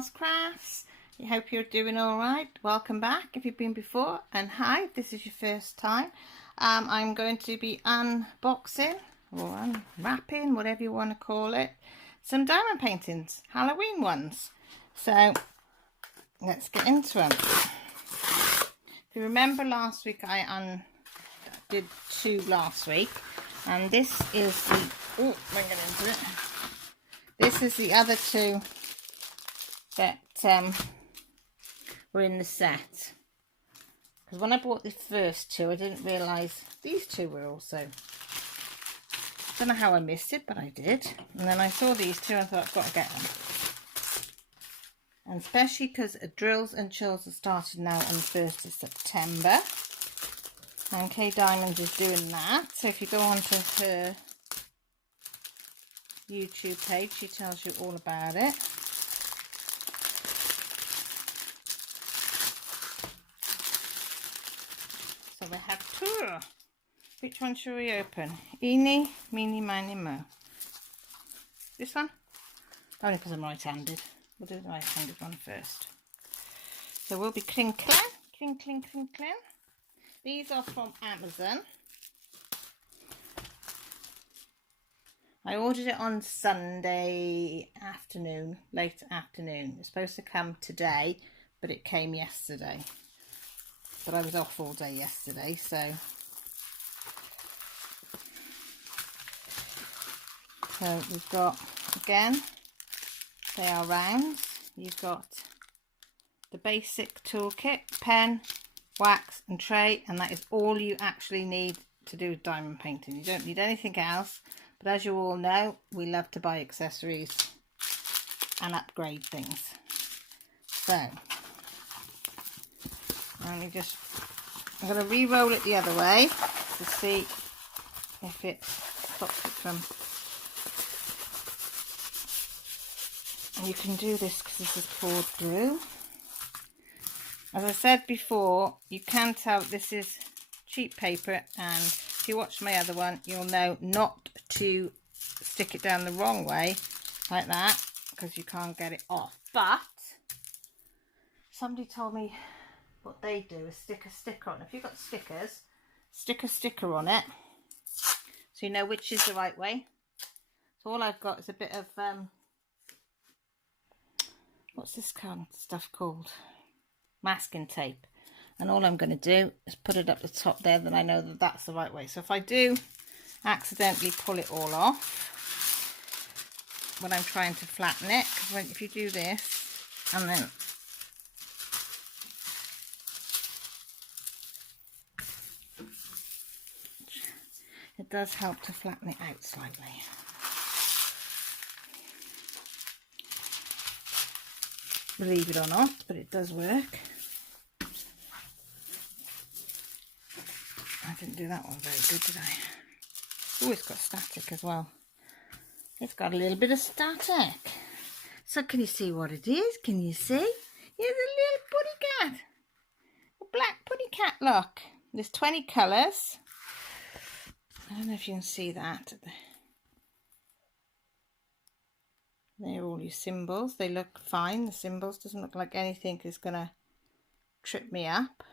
Carl's Crafts. I hope you're doing all right. Welcome back if you've been before, and hi if this is your first time. I'm going to be unboxing or unwrapping, whatever you want to call it, some diamond paintings, Halloween ones. So let's get into them. If you remember last week, I did two last week, and this is the bring it into it. This is the other two that were in the set. Because when I bought the first two, I didn't realise these two were also. Don't know how I missed it, but I did. And then I saw these two and I thought, I've got to get them. And especially because Drills and Chills are started now on the 1st of September. And Kay Diamonds is doing that. So if you go onto her YouTube page, she tells you all about it. So we have two. Which one should we open? Eeny, meeny, miny, mo. This one? Only because I'm right-handed. We'll do the right-handed one first. So we'll be crinkling, crinkling, crinkling. These are from Amazon. I ordered it on Sunday afternoon, late afternoon. It's supposed to come today, but it came yesterday. But I was off all day yesterday, so we've got, again, they are rounds. You've got the basic toolkit, pen, wax and tray, and that is all you actually need to do diamond painting. You don't need anything else. But as you all know, we love to buy accessories and upgrade things. So, I'm going to re-roll it the other way to see if it stops it from. And you can do this because this is poured through. As I said before, you can tell this is cheap paper, and if you watch my other one, you'll know not to stick it down the wrong way like that, because you can't get it off. But somebody told me what they do is stick a sticker on. If you've got stickers, stick a sticker on it so you know which is the right way. So all I've got is a bit of what's this kind of stuff called? Masking tape. And all I'm going to do is put it up the top there, then I know that that's the right way. So if I do accidentally pull it all off when I'm trying to flatten it, because if you do this and then it does help to flatten it out slightly. Believe it or not, but it does work. I didn't do that one very good, did I? Oh, it's got static as well. It's got a little bit of static. So can you see what it is? Can you see? Here's a little putty cat. A black putty cat, look. There's 20 colours. I don't know if you can see that. They're all your symbols. They look fine. The symbols doesn't look like anything is going to trip me up.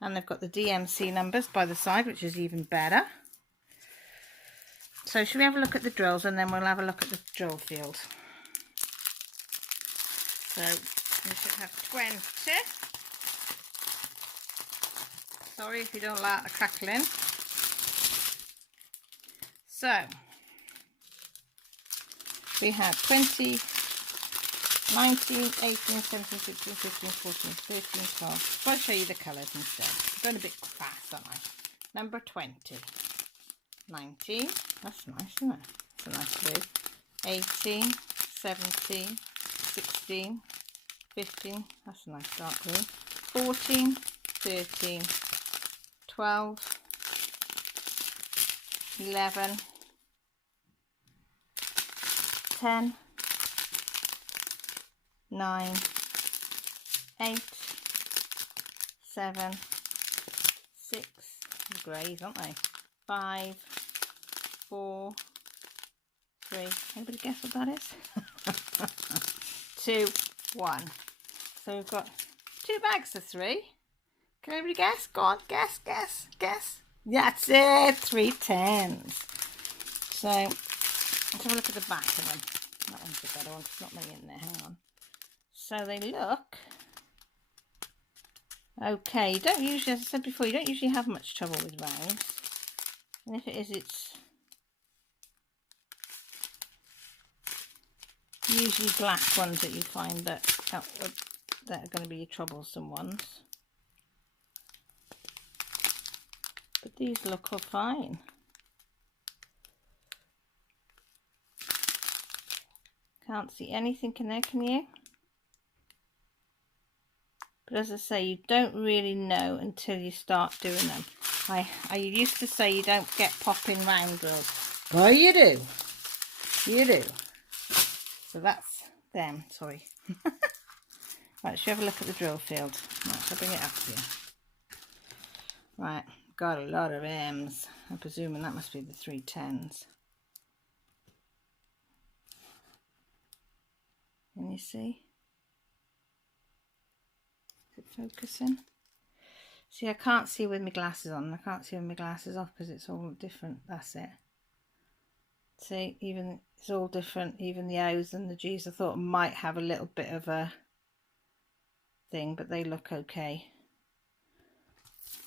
And they've got the DMC numbers by the side, which is even better. So should we have a look at the drills, and then we'll have a look at the drill field. So we should have 20. Sorry if you don't like the crackling. So we have 20, 19, 18, 17, 16, 15, 14, 13, 12. I'll show you the colours instead. I'm going a bit fast, aren't I? Number 20. 19. That's nice, isn't it? That's a nice blue. 18, 17, 16, 15. That's a nice dark blue. 14, 13, 12, 11, 10, 9, 8, 7, 6, greys, aren't they? 5, 4, 3. Anybody guess what that is? 2, 1. So we've got 2 bags of 3. Can anybody guess? Go on, guess. That's it, 3 tens. So let's have a look at the back of them. That one's the better one, there's not many in there, hang on. So they look okay. You don't usually, as I said before, you don't usually have much trouble with rounds. And if it is, it's usually black ones that you find that are going to be your troublesome ones. But these look all fine. Can't see anything in there, can you? But as I say, you don't really know until you start doing them. I used to say you don't get popping round drills. Well, you do. You do. So that's them, sorry. Right, should we have a look at the drill field? Right, shall I bring it up here? Right, got a lot of M's. I'm presuming that must be the 3 tens. Can you see? Is it focusing? See, I can't see with my glasses on. I can't see with my glasses off because it's all different. That's it. See, even it's all different. Even the O's and the G's I thought might have a little bit of a thing, but they look okay.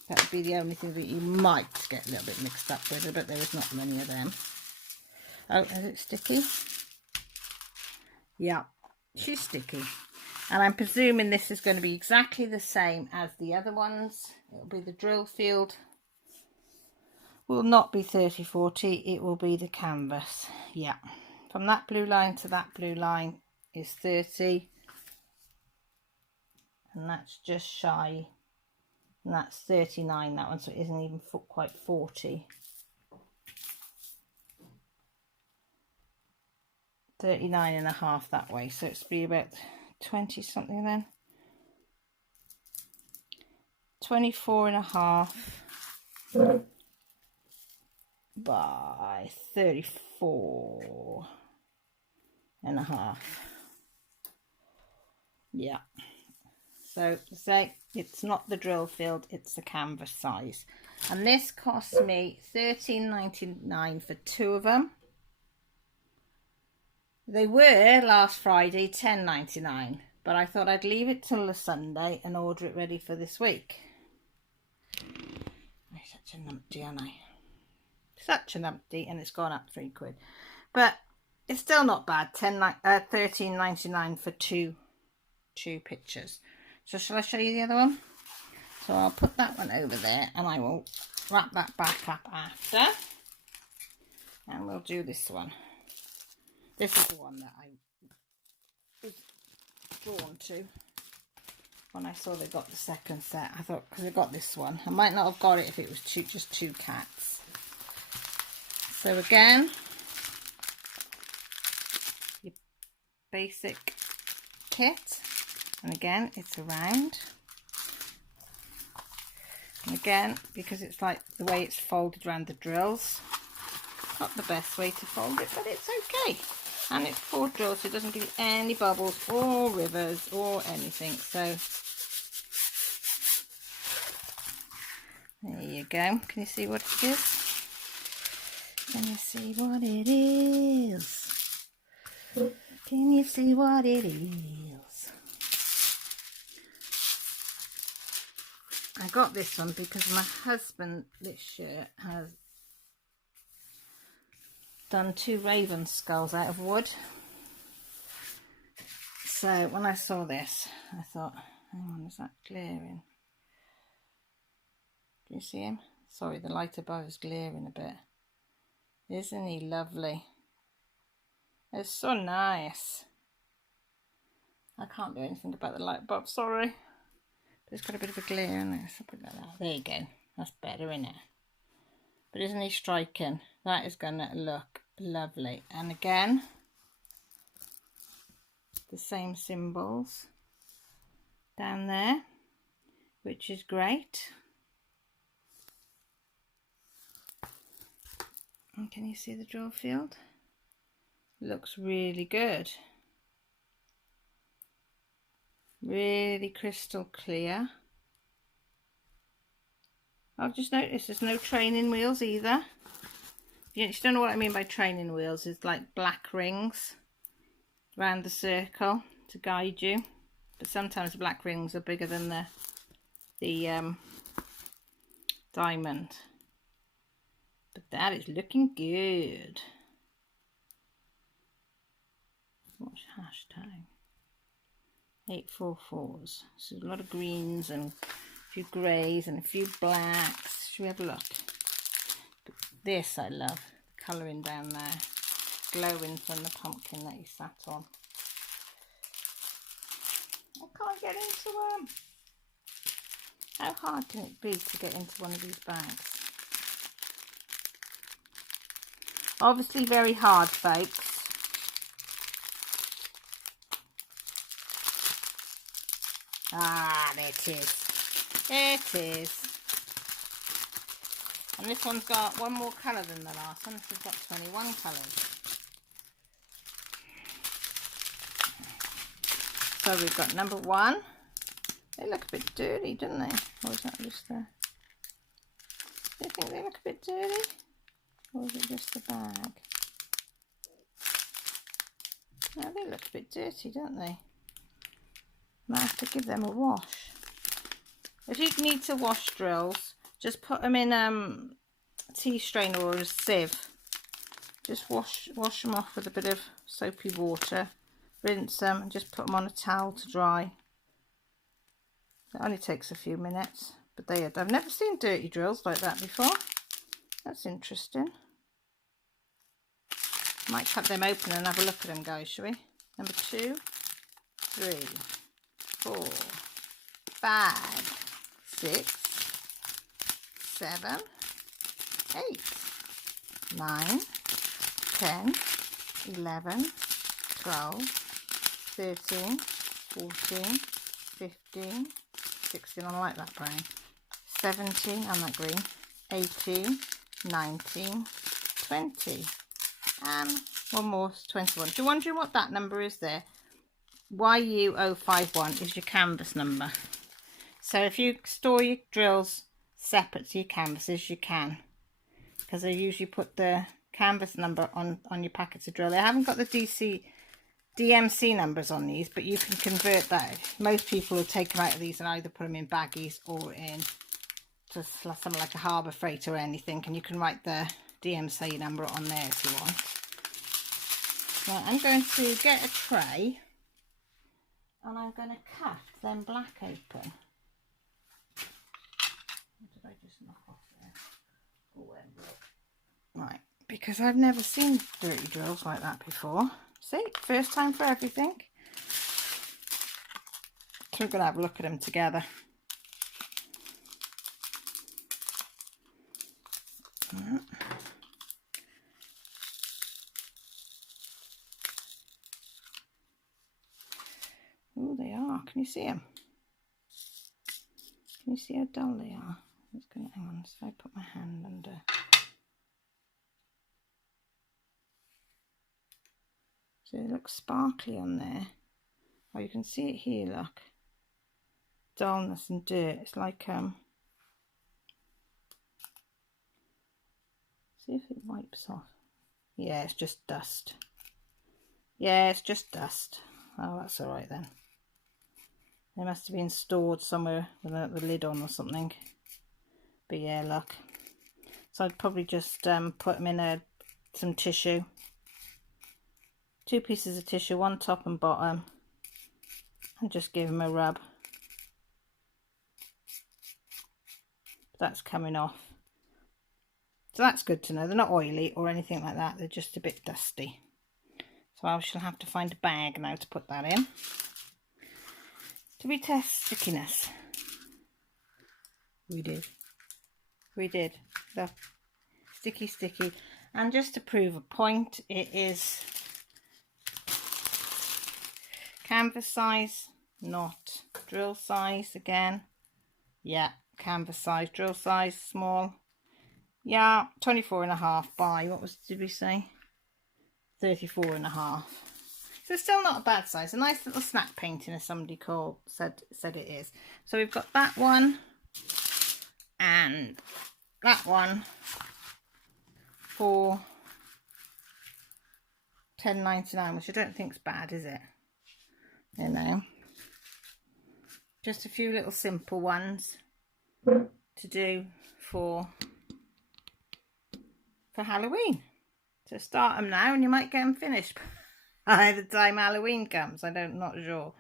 That would be the only thing that you might get a little bit mixed up with, but there was not many of them. Oh, is it sticky? Yeah, she's sticky. And I'm presuming this is going to be exactly the same as the other ones. It'll be the drill field. Will not be 30/40, it will be the canvas. Yeah, from that blue line to that blue line is 30. And that's just shy. And that's 39, that one, so it isn't even quite 40. 39.5 that way, so it's be about 20 something then. 24.5 by 34.5. Yeah. So to say, it's not the drill field, it's the canvas size. And this cost me £13.99 for 2 of them. They were last Friday £10.99, but I thought I'd leave it till the Sunday and order it ready for this week. I'm such a numpty, aren't I? Such a numpty, and it's gone up £3. But it's still not bad. £13.99 for two pictures. So shall I show you the other one? So I'll put that one over there and I will wrap that back up after. And we'll do this one. This is the one that I was drawn to when I saw they got the second set. I thought, because I got this one, I might not have got it if it was just 2 cats. So again, your basic kit. And again, it's a round. And again, because it's like the way it's folded around the drills, not the best way to fold it, but it's okay. And it's 4 drills, so it doesn't give you any bubbles or rivers or anything. So there you go. Can you see what it is? Can you see what it is? Can you see what it is? I got this one because my husband this year has done 2 raven skulls out of wood. So when I saw this, I thought, hang on, is that glaring? Do you see him? Sorry, the light above is glaring a bit. Isn't he lovely? It's so nice. I can't do anything about the light above, sorry. It's got a bit of a glare in it, so put that out. There you go. That's better, isn't it? But isn't he striking? That is going to look lovely. And again, the same symbols down there, which is great. And can you see the drill field? Looks really good. Really crystal clear. I've just noticed there's no training wheels either. You don't know what I mean by training wheels. It's like black rings around the circle to guide you. But sometimes the black rings are bigger than the diamond. But that is looking good. What's hashtag? 844s. So a lot of greens and a few greys and a few blacks. Should we have a look? But this I love. The colouring down there. Glowing from the pumpkin that he sat on. I can't get into them. How hard can it be to get into one of these bags? Obviously very hard, folks. Ah, there it is. There it is. And this one's got one more colour than the last one. This has got 21 colours. So we've got number 1. They look a bit dirty, don't they? Or is that just the... Do you think they look a bit dirty? Or is it just the bag? No, they look a bit dirty, don't they? Might have to give them a wash. If you need to wash drills, just put them in a tea strainer or a sieve. Just wash them off with a bit of soapy water. Rinse them and just put them on a towel to dry. It only takes a few minutes. But I've never seen dirty drills like that before. That's interesting. Might cut them open and have a look at them, guys, shall we? Number 2, 3, 4, 5, 6, 7, 8, 9, 10, 11, 12, 13, 14, 15, 16, I like that brown, 17, and that green, 18, 19, 20, and one more, 21. If you're wondering what that number is there, YU051 is your canvas number. So if you store your drills separate to your canvases, you can, because they usually put the canvas number on your packets of drill. They haven't got the DMC numbers on these, but you can convert that. Most people will take them out of these and either put them in baggies or in just something like a Harbour Freight or anything, and you can write the DMC number on there if you want. Right, I'm going to get a tray and I'm going to cut them black open. What did I just knock off there? Oh, right, because I've never seen dirty drills like that before. See, first time for everything. So we're going to have a look at them together. Oh, they are. Can you see them? Can you see how dull they are? It's going to, hang on, so I put my hand under. So it looks sparkly on there. Oh, you can see it here, look. Dullness and dirt. It's like, see if it wipes off. Yeah, it's just dust. Yeah, it's just dust. Oh, that's all right then. They must have been stored somewhere with the lid on or something. But yeah, look. So I'd probably just put them in some tissue. 2 pieces of tissue, one top and bottom. And just give them a rub. That's coming off. So that's good to know. They're not oily or anything like that. They're just a bit dusty. So I shall have to find a bag now to put that in. Did we test stickiness? We did. We did. Look. Sticky, sticky. And just to prove a point, it is canvas size, not drill size again. Yeah, canvas size, drill size, small. Yeah, 24.5 by, what did we say? 34.5. So still not a bad size. A nice little snack painting, as somebody said it is. So we've got that one and that one for £10.99, which I don't think is bad, is it? You know, just a few little simple ones to do for Halloween. So start them now and you might get them finished by the time Halloween comes. Not sure.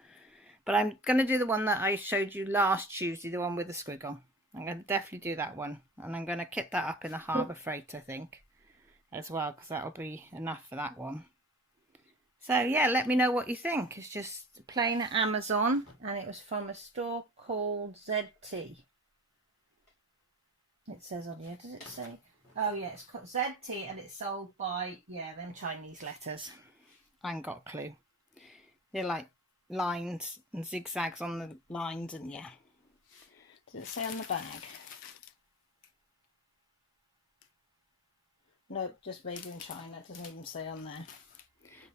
But I'm going to do the one that I showed you last Tuesday, the one with the squiggle. I'm going to definitely do that one. And I'm going to kit that up in a Harbour Freight, I think, as well, because that'll be enough for that one. So yeah, let me know what you think. It's just plain at Amazon and it was from a store called ZT. It says on here, does it say? Oh yeah, it's called ZT and it's sold by, yeah, them Chinese letters. I ain't got a clue. They're like lines and zigzags on the lines and yeah. Does it say on the bag? Nope, just made in China. It doesn't even say on there.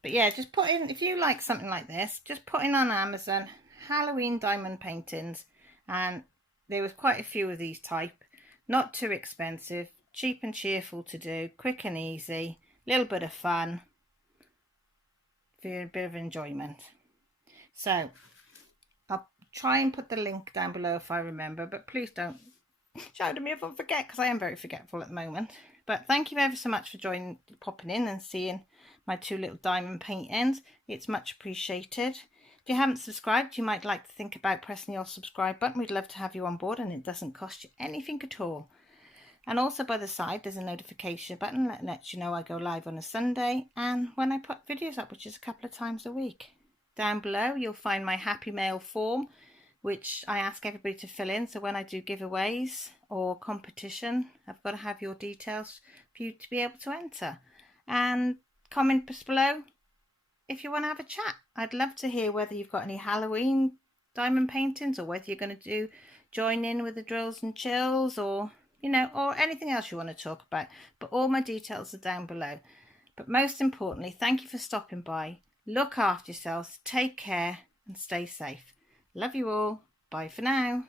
But yeah, just put in, if you like something like this, just put in on Amazon, Halloween diamond paintings. And there was quite a few of these type. Not too expensive, cheap and cheerful to do, quick and easy, little bit of fun, for a bit of enjoyment. So, I'll try and put the link down below if I remember, but please don't shout at me if I forget, because I am very forgetful at the moment. But thank you ever so much for popping in and seeing my two little diamond paintings. It's much appreciated. If you haven't subscribed, you might like to think about pressing your subscribe button. We'd love to have you on board and it doesn't cost you anything at all. And also by the side, there's a notification button that lets you know I go live on a Sunday and when I put videos up, which is a couple of times a week. Down below, you'll find my Happy Mail form, which I ask everybody to fill in. So when I do giveaways or competition, I've got to have your details for you to be able to enter. And comment below if you want to have a chat. I'd love to hear whether you've got any Halloween diamond paintings or whether you're going to join in with the drills and chills or, you know, or anything else you want to talk about. But all my details are down below. But most importantly, thank you for stopping by. Look after yourselves, take care and stay safe. Love you all. Bye for now.